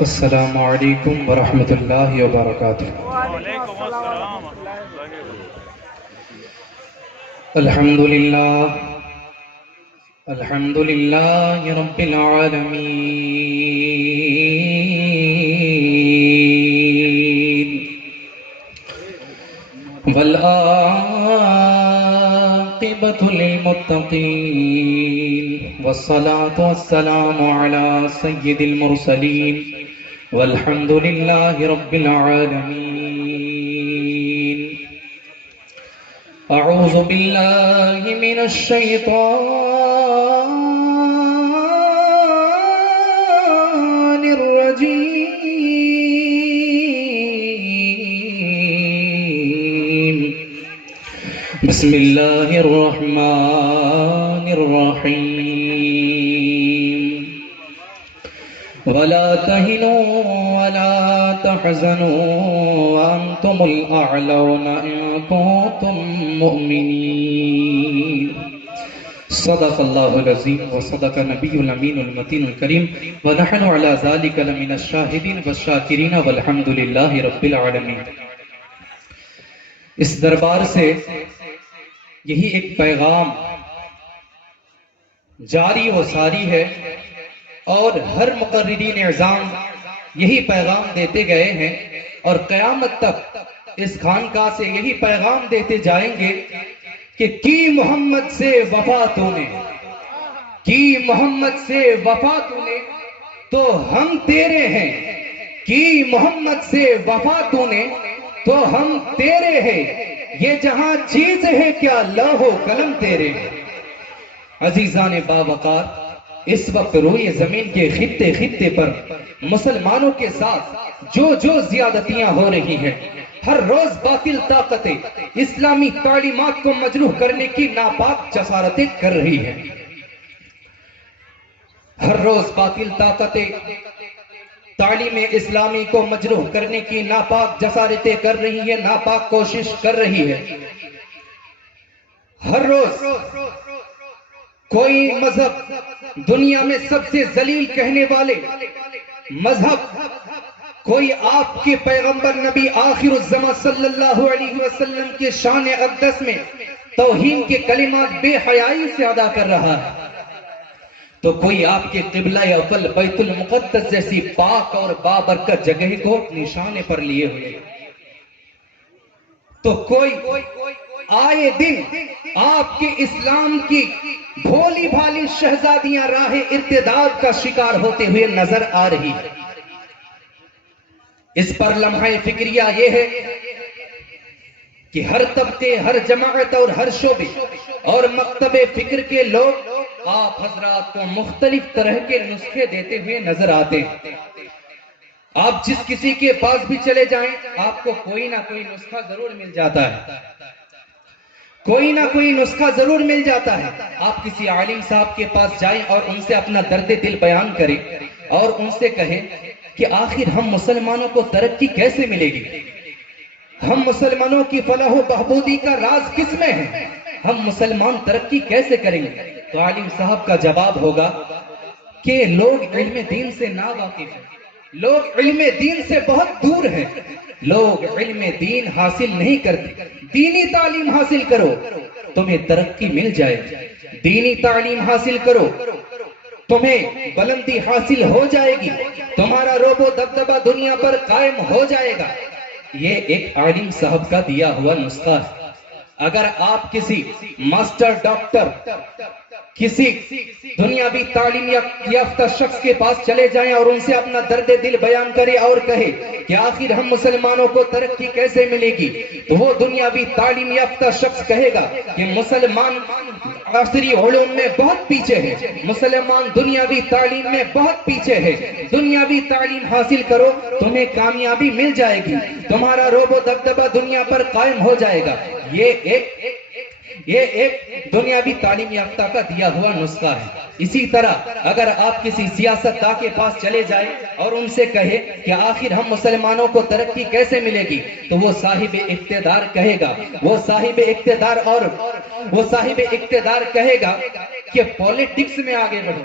السلام علیکم ورحمۃ اللہ وبرکاتہ۔ وعلیکم السلام۔ الحمد للہ رب العالمین، والعاقبۃ للمتقین، والصلاة والسلام علی سید المرسلین، والحمد للہ رب العالمین۔ اعوذ باللہ من الشیطان الرجیم، بسم اللہ الرحمن الرحیم۔ ولا تهنوا ولا تحزنوا وأنتم الأعلون إن كنتم مؤمنين۔ صدق الله العظيم وصدق نبي الأمين المتين الكريم ونحن على ذلك لمن الشاهدين والشاكرين والحمد لله رب العالمين۔ اس دربار سے یہی ایک پیغام جاری و ساری ہے، اور ہر مقررین اعظام یہی پیغام دیتے گئے ہیں، اور قیامت تک اس خانقاہ سے یہی پیغام دیتے جائیں گے کہ کی محمد سے وفا تو نے، کی محمد سے وفا تو نے تو ہم تیرے ہیں، کی محمد سے وفا تو نے تو ہم تیرے ہیں، یہ جہاں چیز ہے کیا لوح و قلم تیرے ہیں۔ عزیزان باوقار، اس وقت روئے زمین کے خطے خطے پر مسلمانوں کے ساتھ جو زیادتیاں ہو رہی ہیں، ہر روز باطل طاقتیں اسلامی تعلیمات کو مجروح کرنے کی ناپاک جسارتیں کر رہی ہیں، ہر روز باطل طاقتیں تعلیم اسلامی کو مجروح کرنے کی ناپاک جسارتیں کر رہی ہیں، ناپاک کوشش کر رہی ہے۔ ہر روز کوئی مذہب، دنیا میں سب سے ذلیل کہنے والے مذہب، کوئی آپ کے پیغمبر نبی آخر الزمان صلی اللہ علیہ وسلم کے شان اقدس میں توہین کے کلمات بے حیائی سے ادا کر رہا ہے، تو کوئی آپ کے قبلہ اول بیت المقدس جیسی پاک اور بابرکت جگہ کو نشانے پر لیے ہوئے، تو کوئی آئے دن آپ کے اسلام کی بھولی بھالی شہزادیاں راہ ارتداد کا شکار ہوتے ہوئے نظر آ رہی ہے۔ اس پر لمحہ فکریہ یہ ہے کہ ہر طبقے، ہر جماعت اور ہر شعبے اور مکتب فکر کے لوگ آپ حضرات کو مختلف طرح کے نسخے دیتے ہوئے نظر آتے ہیں۔ آپ جس کسی کے پاس بھی چلے جائیں، آپ کو کوئی نہ کوئی نسخہ ضرور مل جاتا ہے، کوئی نہ کوئی نسخہ ضرور مل جاتا ہے۔ آپ کسی عالم صاحب کے پاس جائیں اور ان سے اپنا درد دل بیان کریں اور ان سے کہیں کہ آخر ہم مسلمانوں کو ترقی کیسے ملے گی، ہم مسلمانوں کی فلاح و بہبودی کا راز کس میں ہے، ہم مسلمان ترقی کیسے کریں گے، تو عالم صاحب کا جواب ہوگا کہ لوگ علم دین سے ناواقف ہیں، لوگ علم دین سے بہت دور ہیں، لوگ علم دین حاصل نہیں کرتے، دینی تعلیم حاصل کرو تمہیں ترقی مل جائے گی، دینی تعلیم حاصل کرو تمہیں بلندی حاصل ہو جائے گی، تمہارا روب و دبدبہ دنیا پر قائم ہو جائے گا۔ یہ ایک عالم صاحب کا دیا ہوا نسخہ ہے۔ اگر آپ کسی ماسٹر ڈاکٹر، کسی دنیاوی تعلیم یافتہ شخص کے پاس چلے جائیں اور ان سے اپنا درد دل بیان کرے اور کہے کہ آخر ہم مسلمانوں کو ترقی کیسے ملے گی، تو وہ دنیاوی تعلیم یافتہ شخص کہے گا کہ مسلمان عصری علوم میں بہت پیچھے ہے، مسلمان دنیاوی تعلیم میں بہت پیچھے ہے، دنیاوی تعلیم حاصل کرو تمہیں کامیابی مل جائے گی، تمہارا روب و دبدبہ دنیا پر قائم ہو جائے گا۔ یہ ایک دنیاوی تعلیم یافتہ کا دیا ہوا نسخہ ہے۔ اسی طرح اگر آپ کسی سیاستداں کے پاس چلے جائیں اور ان سے کہے کہ آخر ہم مسلمانوں کو ترقی کیسے ملے گی، تو وہ صاحب اقتدار کہے گا، وہ صاحب اقتدار کہے گا کہ پولیٹکس میں آگے بڑھو،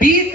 20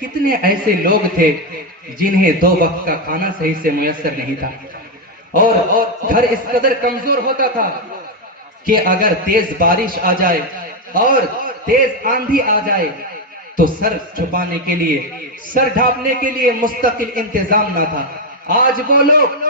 کتنے ایسے لوگ تھے جنہیں 2 وقت کا کھانا صحیح سے میسر نہیں تھا، اور گھر اس قدر کمزور ہوتا تھا کہ اگر تیز بارش آ جائے اور تیز آندھی آ جائے تو سر چھپانے کے لیے، سر ڈھانپنے کے لیے مستقل انتظام نہ تھا۔ آج وہ لوگ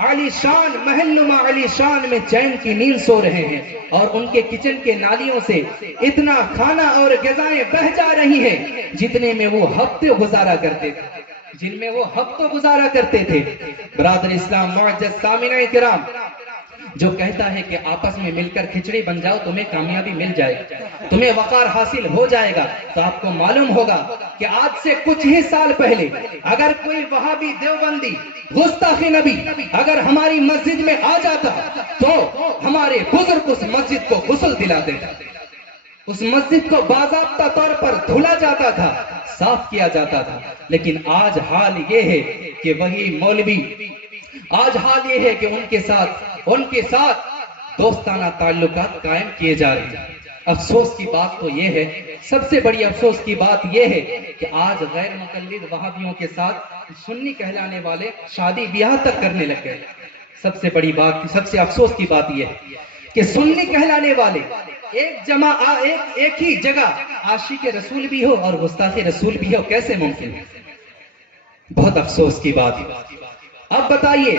عالی شان محل نما عالی شان میں چین کی نیند سو رہے ہیں، اور ان کے کچن کے نالیوں سے اتنا کھانا اور غذائیں بہ جا رہی ہیں جتنے میں وہ ہفتے گزارا کرتے تھے، جن میں وہ ہفتوں گزارا کرتے تھے۔ برادر اسلام معزز سامعین کرام، جو کہتا ہے کہ آپس میں مل کر کھچڑی بن جاؤ تمہیں کامیابی مل جائے گا، تمہیں وقار حاصل ہو جائے گا، تو آپ کو معلوم ہوگا کہ آج سے کچھ ہی سال پہلے اگر کوئی وہابی دیوبندی گستاخ نبی اگر ہماری مسجد میں آ جاتا تو ہمارے بزرگ اس مسجد کو غسل دلاتے تھے، اس مسجد کو باضابطہ طور پر دھلا جاتا تھا، صاف کیا جاتا تھا۔ لیکن آج حال یہ ہے کہ وہی مولوی، آج حال یہ ہے کہ ان کے ساتھ دوستانہ تعلقات قائم کیے جا رہے ہیں۔ افسوس کی بات تو یہ ہے، سب سے بڑی افسوس کی بات یہ ہے کہ آج غیر مقلد وہابیوں کے ساتھ سنی کہلانے والے شادی بیاہ تک کرنے لگ گئے۔ سب سے بڑی بات، سب سے افسوس کی بات یہ ہے کہ سنی کہلانے والے ایک ہی جگہ عاشق رسول بھی ہو اور گستاخ رسول بھی ہو، کیسے ممکن ہے؟ بہت افسوس کی بات ہے۔ اب بتائیے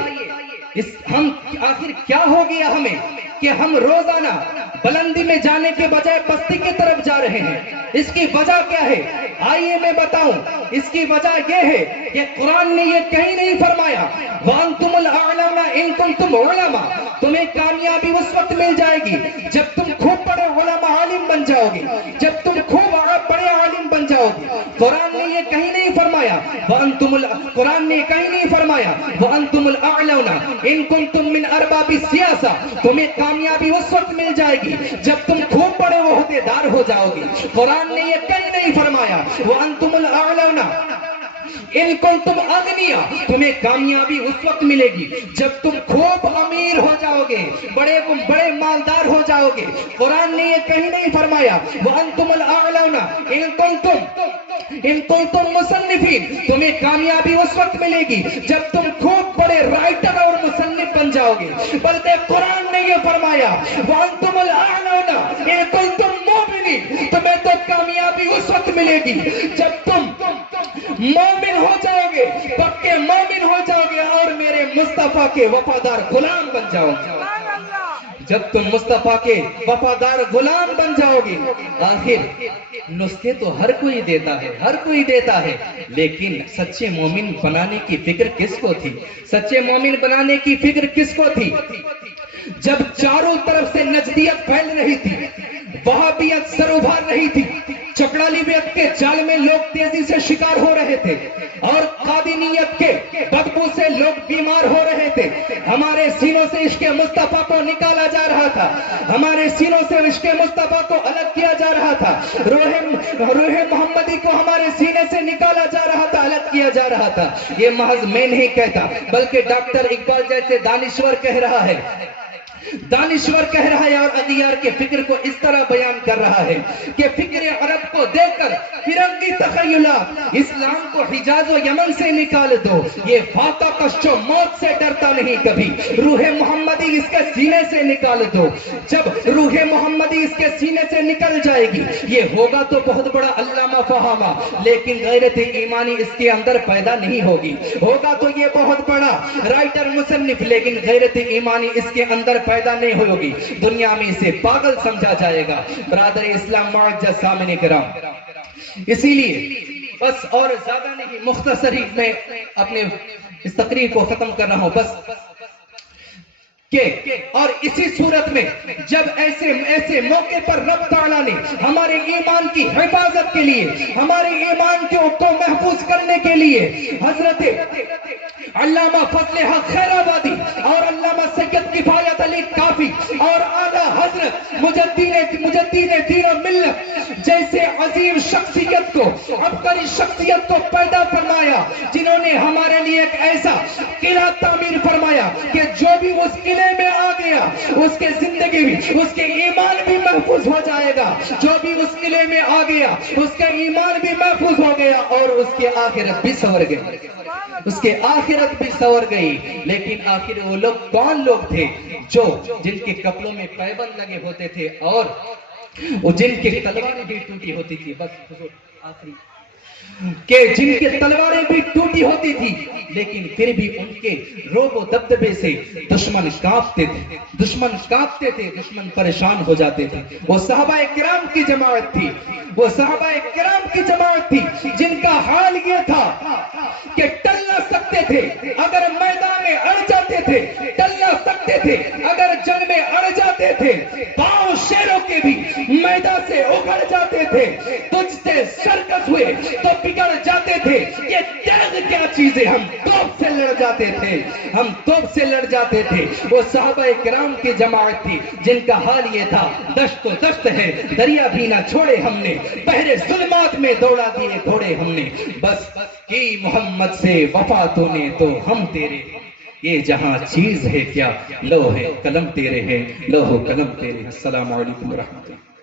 ہم آخر کیا ہو گیا ہمیں کہ ہم روزانہ بلندی میں جانے کے بجائے پستی کی طرف جا رہے ہیں؟ اس کی وجہ کیا ہے؟ آئیے میں بتاؤں۔ اس کی وجہ یہ ہے کہ قرآن نے یہ کہیں نہیں فرمایا وَأَنْتُمُ الْأَعْلَوْنَ إِن كُنْتُمْ عُلَمَاء، تمہیں کامیابی اس وقت مل جائے گی جب تم خوب بڑے علماء عالم بن جاؤ گے، جب تم خوب بڑے عالم بن جاؤ گے۔ قرآن نے یہ کہیں نہیں فرمایا قرآن نے کہیں نہیں فرمایا وَأَنْتُمُ الْأَعْلَوْنَ إِن كُنْتُمْ مِنْ أَرْبَابِ السِّيَاسَةِ، تمہیں کامیابی اس وقت مل جائے گی جب تم خوب بڑے عہدیدار ہو جاؤ گے۔ قرآن نے یہ کہیں نہیں فرمایا وَأَنْتُمُ الْأَعْلَوْنَ إِن كُنْتُمْ أَغْنِيَاءَ، تمہیں کامیابی اس وقت ملے گی جب تم خوب امیر ہو جاؤ گے، بڑے مالدار ہو جاؤ گے۔ قرآن نے یہ کہیں نہیں فرمایا وَأَنْتُمُ الْأَعْلَوْنَ إِن كُنْتُمْ مُصَنِّفِينَ، تمہیں کامیابی اس وقت ملے گی جب تم خوب بڑے رائٹر اور مصنف بن جاؤ گے۔ بلکہ قرآن نے یہ فرمایا وَأَنْتُمُ الْأَعْلَوْنَ إِن كُنْتُمْ مُؤْمِنِينَ، تمہیں تو کامیابی اس وقت ملے گی جب تم مومن ہو جاؤ گے، پکے مومن ہو جاؤ گے اور میرے مصطفیٰ کے وفادار غلام بن جاؤ گے۔ جب تم مصطفیٰ کے وفادار غلام بن جاؤ گے۔ آخر نسخے تو ہر کوئی دیتا ہے، ہر کوئی دیتا ہے، لیکن سچے مومن بنانے کی فکر کس کو تھی؟ سچے مومن بنانے کی فکر کس کو تھی؟ جب چاروں طرف سے نجدیت پھیل رہی تھی، وہابیت سر ابھار رہی تھی، چکڑالیویت کے جال میں لوگ تیزی سے شکار ہو رہے تھے، اور قادینیت کے بدبو سے لوگ بیمار ہو رہے تھے، ہمارے سینوں سے عشق مصطفیٰ کو نکالا جا رہا تھا، ہمارے سینوں سے عشق مصطفیٰ کو الگ کیا جا رہا تھا، روح محمدی کو ہمارے سینے سے نکالا جا رہا تھا، الگ کیا جا رہا تھا۔ یہ محض میں نہیں کہتا، بلکہ ڈاکٹر اقبال جیسے دانشور کہہ رہا ہے، اور اغیار کے فکر کو اس طرح بیان کر رہا ہے کہ فکر عرب کو دیکھ کر فرنگی تخیلات اسلام کو حجاز و یمن سے نکال دو، یہ فاتح کش جو موت سے ڈرتا نہیں کبھی، روح محمدی اس کے سینے سے نکال دو۔ جب روح محمدی اس کے سینے سے نکل جائے گی، یہ ہوگا تو بہت بڑا علامہ فہامہ، لیکن غیرت ایمانی اس کے اندر پیدا نہیں ہوگی، ہوگا تو یہ بہت بڑا رائٹر مصنف، لیکن غیرت ایمانی اس کے اندر پیدا نہیں ہوگی، دنیا میں اسے پاگل سمجھا جائے گا۔ برادر اسلام معزز سامعین کرام، اسی لیے بس اور زیادہ نہیں، مختصر ہی میں اپنے اس تقریر کو ختم کر رہا ہوں بس کہ اور اسی صورت میں جب ایسے موقع پر رب تعالیٰ نے ہمارے ایمان کی حفاظت کے لیے، ہمارے ایمان کو محفوظ کرنے کے لیے علامہ فضل حق خیرآبادی اور علامہ سید کفایت علی کافی اور اعلیٰ حضرت مجدد دین و ملت جیسے عظیم شخصیت کو، عبقری شخصیت کو پیدا فرمایا، جنہوں نے ہمارے لیے ایک ایسا قلعہ تعمیر فرمایا کہ جو بھی اس قلعے میں آ گیا اس کے زندگی بھی، اس کے ایمان بھی محفوظ ہو جائے گا، جو بھی اس قلعے میں آ گیا اس کا ایمان بھی محفوظ ہو گیا اور اس کے آخرت بھی سنور گئی، اس کے آخرت بھی سنور گئی۔ لیکن آخر وہ لوگ کون لوگ تھے جن کے کپڑوں میں پیبند لگے ہوتے تھے اور وہ جن کی تلواریں بھی ٹوٹی ہوتی تھی، بس حضور آخری کہ جن کے تلواریں بھی ٹوٹی ہوتی تھی لیکن پھر بھی ان کے روب و دبدبے سے دشمن کانپتے تھے، دشمن پریشان ہو جاتے تھے۔ وہ صحابہ کرام کی جماعت تھی جن کا حال یہ تھا کہ ٹل نہ سکتے تھے اگر میدان میں اڑ جاتے تھے، ٹل نہ سکتے تھے اگر جنگ میں اڑ جاتے تھے، پاؤں شیروں کے بھی میدان سے اکھڑ جاتے تھے، تجھ سے شرکت ہوئے تو بگڑ جاتے تھے، یہ تیغ کیا چیزیں، ہم توپ سے لڑ جاتے تھے۔ وہ صحابہ کرام کی جماعت تھی جن کا حال یہ تھا، دشت و دشت ہے دریا بھی نہ چھوڑے ہم نے، بحر ظلمات میں دوڑا دیے گھوڑے ہم نے، بس کی محمد سے وفا تو نے تو ہم تیرے، یہ جہاں چیز ہے کیا، لوح قلم تیرے ہے، لوح قلم تیرے۔ السلام علیکم ورحمۃ اللہ۔